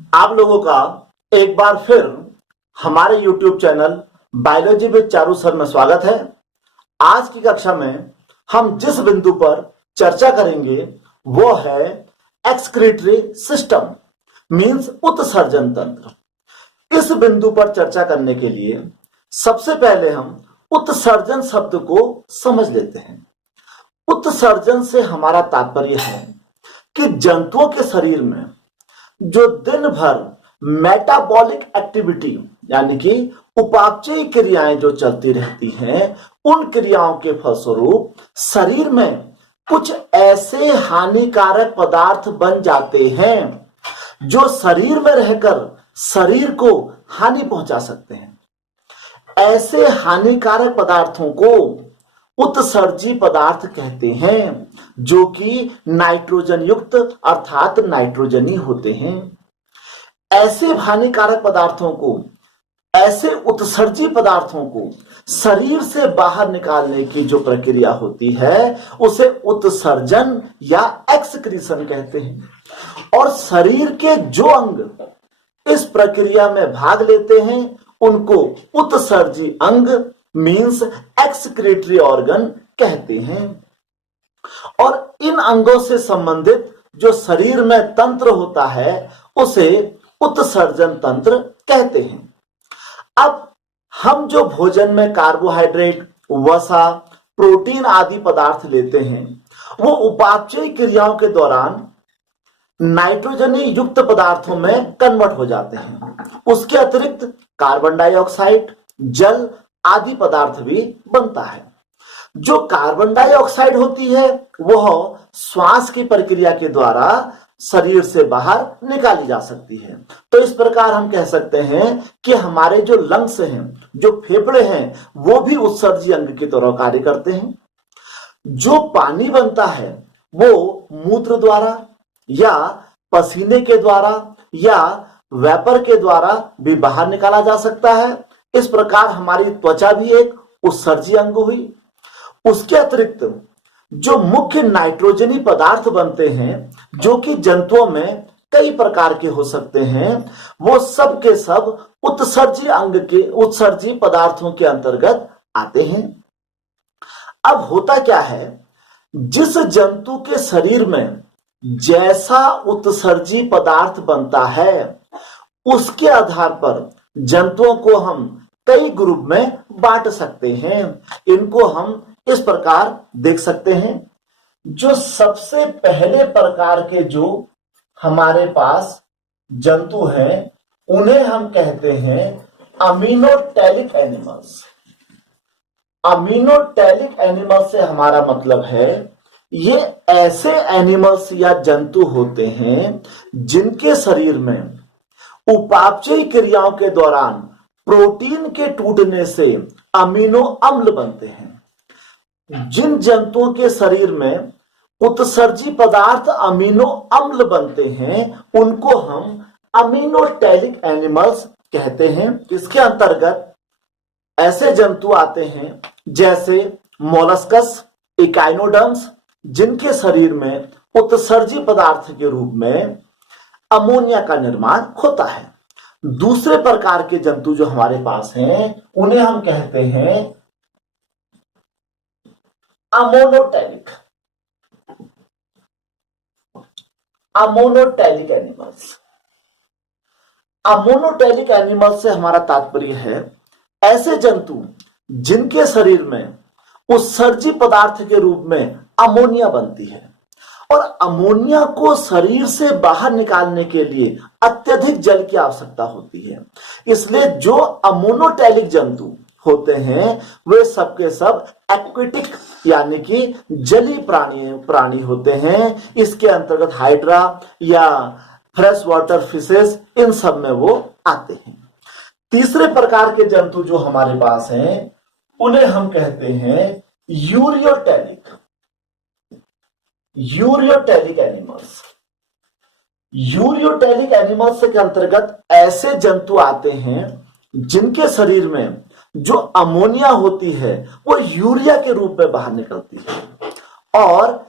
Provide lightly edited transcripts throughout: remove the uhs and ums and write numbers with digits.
आप लोगों का एक बार फिर हमारे YouTube channel biology with Charu sir में स्वागत है। आज की कक्षा में हम जिस बिंदु पर चर्चा करेंगे वो है एक्सक्रीटरी सिस्टम मींस उत्सर्जन तंत्र। इस बिंदु पर चर्चा करने के लिए सबसे पहले हम उत्सर्जन शब्द को समझ लेते हैं। उत्सर्जन से हमारा तात्पर्य है कि जंतुओं के शरीर में जो दिन भर मेटाबॉलिक एक्टिविटी यानी कि उपापचयी क्रियाएं जो चलती रहती हैं, उन क्रियाओं के फलस्वरूप शरीर में कुछ ऐसे हानिकारक पदार्थ बन जाते हैं जो शरीर में रहकर शरीर को हानि पहुंचा सकते हैं। ऐसे हानिकारक पदार्थों को उत्सर्जी पदार्थ कहते हैं जो कि नाइट्रोजन युक्त अर्थात नाइट्रोजनी होते हैं। ऐसे हानिकारक पदार्थों को, ऐसे उत्सर्जी पदार्थों को शरीर से बाहर निकालने की जो प्रक्रिया होती है उसे उत्सर्जन या एक्सक्रीशन कहते हैं। और शरीर के जो अंग इस प्रक्रिया में भाग लेते हैं उनको उत्सर्जी अंग मींस एक्सक्रीटरी ऑर्गन कहते हैं। और इन अंगों से संबंधित जो शरीर में तंत्र होता है उसे उत्सर्जन तंत्र कहते हैं। अब हम जो भोजन में कार्बोहाइड्रेट, वसा, प्रोटीन आदि पदार्थ लेते हैं वो उपापचयी क्रियाओं के दौरान नाइट्रोजनी युक्त पदार्थों में कन्वर्ट हो जाते हैं। उसके अतिरिक्त कार्बन डाइऑक्साइड, जल आदि पदार्थ भी बनता है। जो कार्बन डाइऑक्साइड होती है वह श्वास की प्रक्रिया के द्वारा शरीर से बाहर निकाली जा सकती है। तो इस प्रकार हम कह सकते हैं कि हमारे जो लंग्स हैं, जो फेफड़े हैं, वो भी उत्सर्जी अंग की तरह कार्य करते हैं। जो पानी बनता है वो मूत्र द्वारा या पसीने के द्वारा या वेपर के द्वारा भी बाहर निकाला जा सकता है। इस प्रकार हमारी त्वचा भी एक उत्सर्जी अंग हुई। उसके अतिरिक्त जो मुख्य नाइट्रोजनी पदार्थ बनते हैं जो कि जंतुओं में कई प्रकार के हो सकते हैं, वो सब के सब उत्सर्जी अंग के उत्सर्जी पदार्थों के अंतर्गत आते हैं। अब होता क्या है, जिस जंतु के शरीर में जैसा उत्सर्जी पदार्थ बनता है उसके आधार पर जंतुओं को हम कई ग्रुप में बांट सकते हैं। इनको हम इस प्रकार देख सकते हैं। जो सबसे पहले प्रकार के जो हमारे पास जंतु हैं उन्हें हम कहते हैं अमीनोटैलिक एनिमल्स। अमीनोटैलिक एनिमल से हमारा मतलब है ये ऐसे एनिमल्स या जंतु होते हैं जिनके शरीर में उपापचयी क्रियाओं के दौरान प्रोटीन के टूटने से अमीनो अम्ल बनते हैं। जिन जंतुओं के शरीर में उत्सर्जी पदार्थ अमीनो अम्ल बनते हैं उनको हम अमीनोटैलिक एनिमल्स कहते हैं। इसके अंतर्गत ऐसे जंतु आते हैं जैसे मोलस्कस, इकाइनोडर्म्स, जिनके शरीर में उत्सर्जी पदार्थ के रूप में अमोनिया का निर्माण होता है। दूसरे प्रकार के जंतु जो हमारे पास हैं उन्हें हम कहते हैं ammonotelic ammonotelic animals. Ammonotelic animals से हमारा तात्पर्य है ऐसे जंतु जिनके शरीर में उत्सर्जी पदार्थ के रूप में अमोनिया बनती है और अमोनिया को शरीर से बाहर निकालने के लिए अत्यधिक जल की आवश्यकता होती है। इसलिए जो अमोनोटैलिक जंतु होते हैं वे सबके सब एक्वेटिक यानी कि जलीय प्राणी होते हैं। इसके अंतर्गत हाइड्रा या फ्रेश वाटर फिशेस, इन सब में वो आते हैं। तीसरे प्रकार के जंतु जो हमारे पास हैं उन्हें हम कहते हैं यूरियोटैलिक एनिमल्स। यूरियोटैलिक एनिमल्स के अंतर्गत ऐसे जंतु आते हैं जिनके शरीर में जो अमोनिया होती है वो यूरिया के रूप में बाहर निकलती है और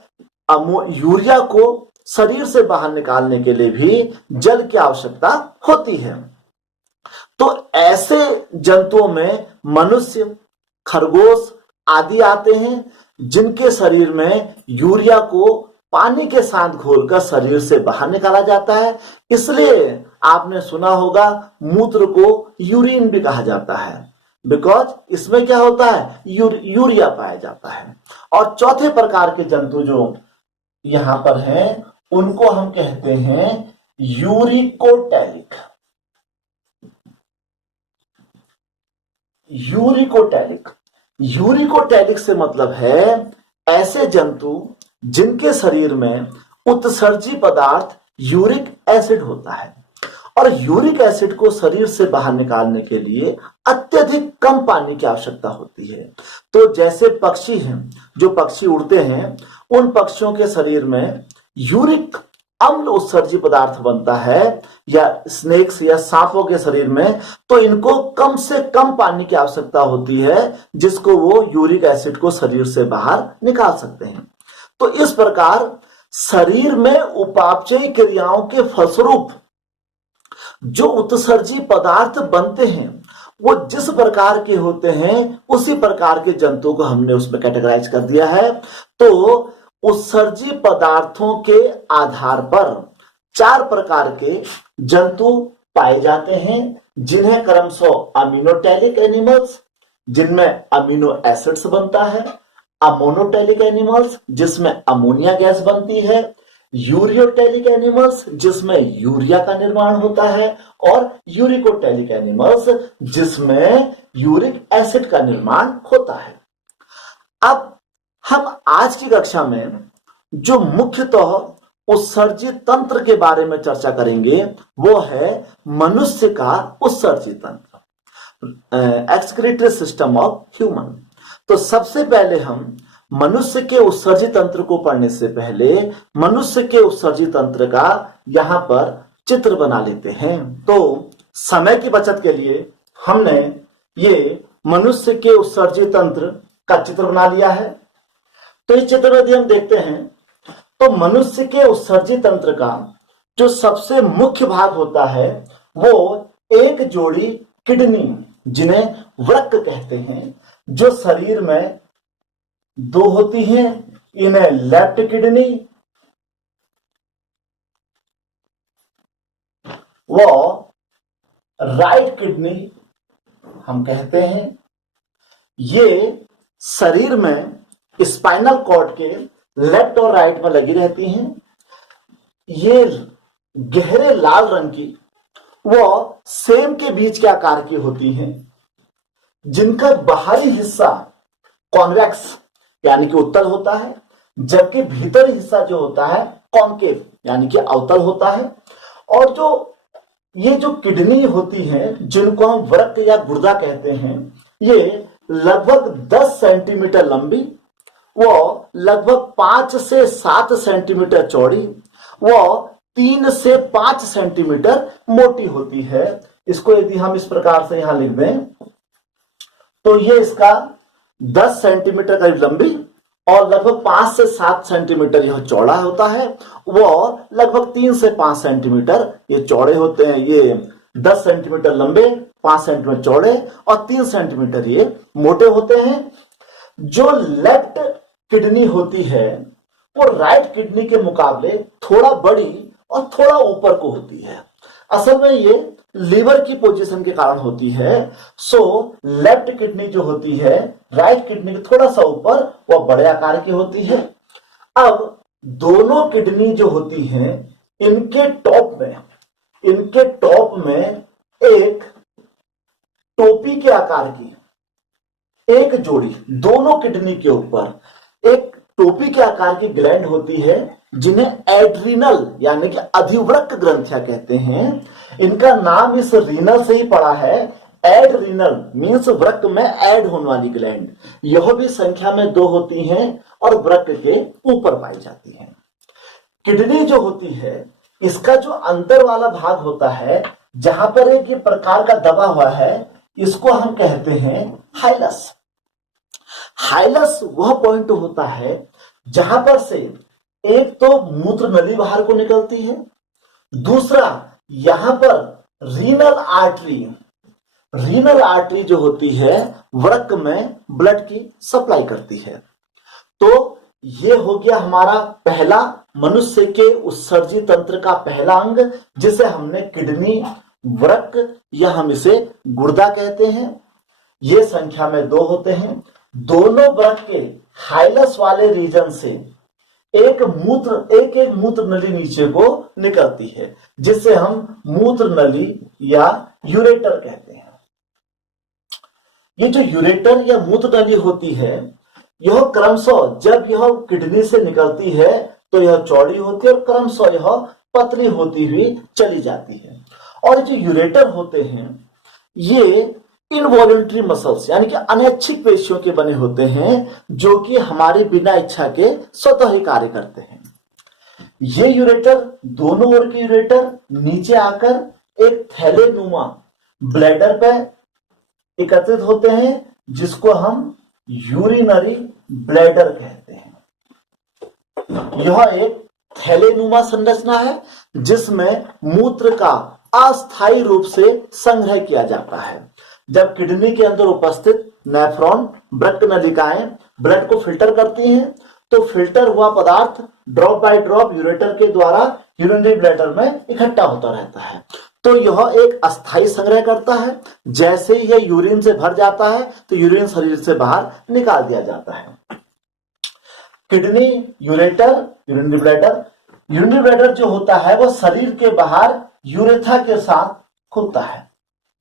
यूरिया को शरीर से बाहर निकालने के लिए भी जल की आवश्यकता होती है। तो ऐसे जंतुओं में मनुष्य, खरगोश आदि आते हैं जिनके शरीर में यूरिया को पानी के साथ घोलकर शरीर से बाहर निकाला जाता है। इसलिए आपने सुना होगा मूत्र को यूरिन भी कहा जाता है, बिकॉज इसमें क्या होता है, यूरिया पाया जाता है। और चौथे प्रकार के जंतु जो यहां पर हैं उनको हम कहते हैं यूरिकोटैलिक। यूरिकोटैलिक यूरिकोटैलिक से मतलब है ऐसे जंतु जिनके शरीर में उत्सर्जी पदार्थ यूरिक एसिड होता है, और यूरिक एसिड को शरीर से बाहर निकालने के लिए अत्यधिक कम पानी की आवश्यकता होती है। तो जैसे पक्षी हैं, जो पक्षी उड़ते हैं, उन पक्षियों के शरीर में यूरिक अम्ल उत्सर्जी पदार्थ बनता है, या स्नेक्स या सांपों के शरीर में, तो इनको कम से कम पानी की आवश्यकता होती है जिसको वो यूरिक एसिड को शरीर से बाहर निकाल सकते हैं। तो इस प्रकार शरीर में उपापचयी क्रियाओं के फलस्वरूप जो उत्सर्जी पदार्थ बनते हैं वो जिस प्रकार के होते हैं उसी प्रकार के जंतु को हमने उसमें कैटेगराइज कर दिया है। तो उत्सर्जी पदार्थों के आधार पर 4 प्रकार के जंतु पाए जाते हैं, जिन्हें क्रमशः अमीनोटैलिक एनिमल्स, जिनमें अमीनो एसिड्स बनता है, अमोनोटैलिक एनिमल्स जिसमें अमोनिया गैस बनती है, यूरियोटैलिक एनिमल्स जिसमें यूरिया का निर्माण होता है, और यूरिकोटैलिक एनिमल्स जिसमें यूरिक एसिड का निर्माण होता है। अब हम आज की कक्षा में जो मुख्यतः उत्सर्जित तंत्र के बारे में चर्चा करेंगे वो है मनुष्य का उत्सर्जित तंत्र, एक्सक्रीटरी सिस्टम ऑफ ह्यूमन। तो सबसे पहले हम मनुष्य के उत्सर्जित तंत्र को पढ़ने से पहले मनुष्य के उत्सर्जित तंत्र का यहां पर चित्र बना लेते हैं। तो समय की बचत के लिए हमने ये मनुष्य के उत्सर्जित तंत्र का चित्र बना लिया है। तो इस चित्र में यदि हम देखते हैं तो मनुष्य के उत्सर्जित तंत्र का जो सबसे मुख्य भाग होता है वो एक जोड़ी किडनी, जिन्हें वृक्क कहते हैं, जो शरीर में 2 होती हैं, इन्हें लेफ्ट किडनी व राइट किडनी हम कहते हैं। ये शरीर में स्पाइनल कॉर्ड के लेफ्ट और राइट में लगी रहती हैं। ये गहरे लाल रंग की व सेम के बीच के आकार की होती हैं, जिनका बाहरी हिस्सा कॉन्वेक्स यानी कि उत्तल होता है, जबकि भीतरी हिस्सा जो होता है कॉन्केव यानी कि अवतल होता है। और ये जो किडनी होती है, जिनको हम वृक्क या गुर्दा कहते हैं, ये लगभग 10 सेंटीमीटर लंबी व लगभग 5 से 7 सेंटीमीटर चौड़ी व 3 से 5 सेंटीमीटर मोटी होती है। इसको यदि हम इस प्रकार से यहां लिख दें तो ये इसका 10 सेंटीमीटर करीब लंबी और लगभग 5 से 7 सेंटीमीटर यह चौड़ा होता है, वो लगभग 3 से 5 सेंटीमीटर ये चौड़े होते हैं। ये 10 सेंटीमीटर लंबे, 5 सेंटीमीटर चौड़े और 3 सेंटीमीटर ये मोटे होते हैं। जो लेफ्ट किडनी होती है वो राइट किडनी के मुकाबले थोड़ा बड़ी और थोड़ा ऊपर को होती है। असल में ये लीवर की पोजीशन के कारण होती है। सो लेफ्ट किडनी जो होती है राइट किडनी के थोड़ा सा ऊपर, वह बड़े आकार की होती है। अब दोनों किडनी जो होती हैं, इनके टॉप में एक टोपी के आकार की एक जोड़ी, दोनों किडनी के ऊपर एक टोपी के आकार की ग्लैंड होती है, जिन्हें एड्रीनल यानी कि अधिवृक्क ग्रंथियां कहते हैं। इनका नाम इस रीनल से ही पड़ा है। एड्रीनल मींस वृक्क में ऐड होने वाली ग्लैंड। यह भी संख्या में 2 होती हैं और वृक्क के ऊपर पाई जाती हैं। किडनी जो होती है, इसका जो अंदर वाला भाग होता है, जहां पर एक ये प्रकार का दबा हुआ है, इसको हम कहते हैं हाइलस। हाइलस वह पॉइंट होता है जहां पर से एक तो मूत्र नली बाहर को निकलती है, दूसरा यहां पर रीनल आर्टरी जो होती है वृक्क में ब्लड की सप्लाई करती है। तो ये हो गया हमारा पहला मनुष्य के उत्सर्जी तंत्र का पहला अंग, जिसे हमने किडनी, वृक्क या हम इसे गुर्दा कहते हैं। ये संख्या में 2 होते हैं। दोनों वृक्क के हाइलस वाले रीजन से एक मूत्र नली नीचे को निकलती है, जिसे हम मूत्र नली या यूरेटर कहते हैं। ये जो यूरेटर या मूत्र नली होती है, यह क्रमशः जब यह किडनी से निकलती है तो यह चौड़ी होती है और क्रमशः यह पतली होती हुई चली जाती है। और जो यूरेटर होते हैं ये इनवॉलंटरी मसल्स यानी कि अनैच्छिक पेशियों के बने होते हैं, जो कि हमारी बिना इच्छा के स्वतः ही कार्य करते हैं। ये यूरेटर, दोनों ओर के यूरेटर नीचे आकर एक थैलेनुमा ब्लैडर पे एकत्रित होते हैं, जिसको हम यूरिनरी ब्लैडर कहते हैं। यह एक थैलेनुमा संरचना है जिसमें मूत्र का अस्थायी रूप से संग्रह किया जाता है। जब किडनी के अंदर उपस्थित नेफ्रॉन वृक्क नलिकाएं ब्लड को फिल्टर करती हैं, तो फिल्टर हुआ पदार्थ ड्रॉप बाय ड्रॉप यूरेटर के द्वारा यूरिनरी ब्लैडर में इकट्ठा होता रहता है। तो यह एक अस्थायी संग्रह करता है। जैसे ही यह यूरिन से भर जाता है तो यूरिन शरीर से बाहर निकाल दिया जाता है। किडनी, यूरेटर, यूरिनरी ब्लैडर जो होता है वह शरीर के बाहर यूरेथा के साथ खुलता है,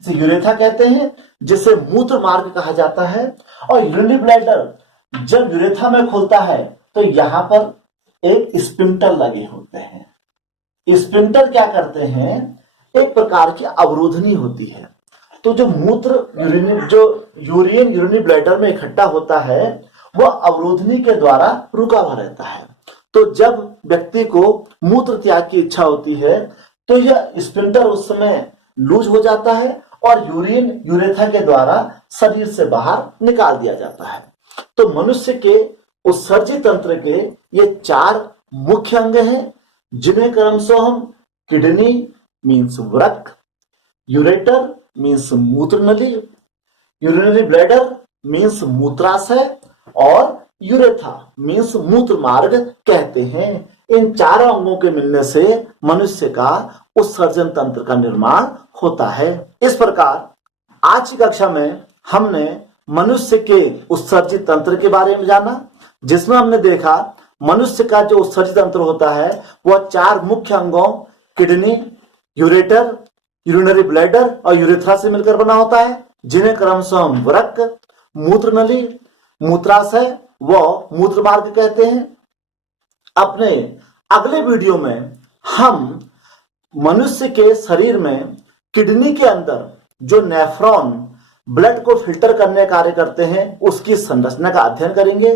इसे यूरेथा कहते हैं, जिसे मूत्र मार्ग कहा जाता है। और यूरिनरी ब्लैडर जब यूरेथा में खुलता है तो यहां पर एक स्पिंटर लगे होते हैं। स्पिंटर क्या करते हैं, एक प्रकार की अवरोधनी होती है। तो जो यूरिन यूरिनरी ब्लैडर में इकट्ठा होता है वह अवरोधनी के द्वारा रुका हुआ रहता है। तो जब व्यक्ति को मूत्र त्याग की इच्छा होती है तो यह स्पिंटर उस समय लूज हो जाता है और यूरिन यूरेथा के द्वारा शरीर से बाहर निकाल दिया जाता है। तो मनुष्य के उत्सर्जी तंत्र के ये 4 मुख्य अंग हैं, जिन्हें क्रमशः हम किडनी मीन्स वृक्क, यूरेटर मीन्स मूत्र नली, यूरिनरी ब्लैडर मीन्स मूत्राशय और यूरेथा मीन्स मूत्र मार्ग कहते हैं। इन 4 अंगों के मिलने से मनुष्य का उत्सर्जन तंत्र का निर्माण होता है। इस प्रकार आज की कक्षा में हमने मनुष्य के उत्सर्जित तंत्र के बारे में जाना, जिसमें हमने देखा मनुष्य का जो उत्सर्जित तंत्र होता है वह 4 मुख्य अंगों किडनी, यूरेटर, यूरिनरी ब्लैडर और यूरेथ्रा से मिलकर बना होता है, जिन्हें क्रमशः हम वृक्क, मूत्र नली, मूत्राशय व मूत्र मार्ग कहते हैं। अपने अगले वीडियो में हम मनुष्य के शरीर में किडनी के अंदर जो नेफ्रॉन ब्लड को फिल्टर करने कार्य करते हैं उसकी संरचना का अध्ययन करेंगे।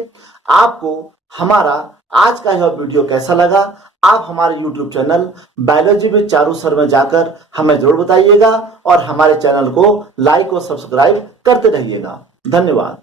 आपको हमारा आज का यह वीडियो कैसा लगा, आप हमारे YouTube channel biology with Charu sir में जाकर हमें जरूर बताइएगा और हमारे चैनल को लाइक और सब्सक्राइब करते रहिएगा। धन्यवाद।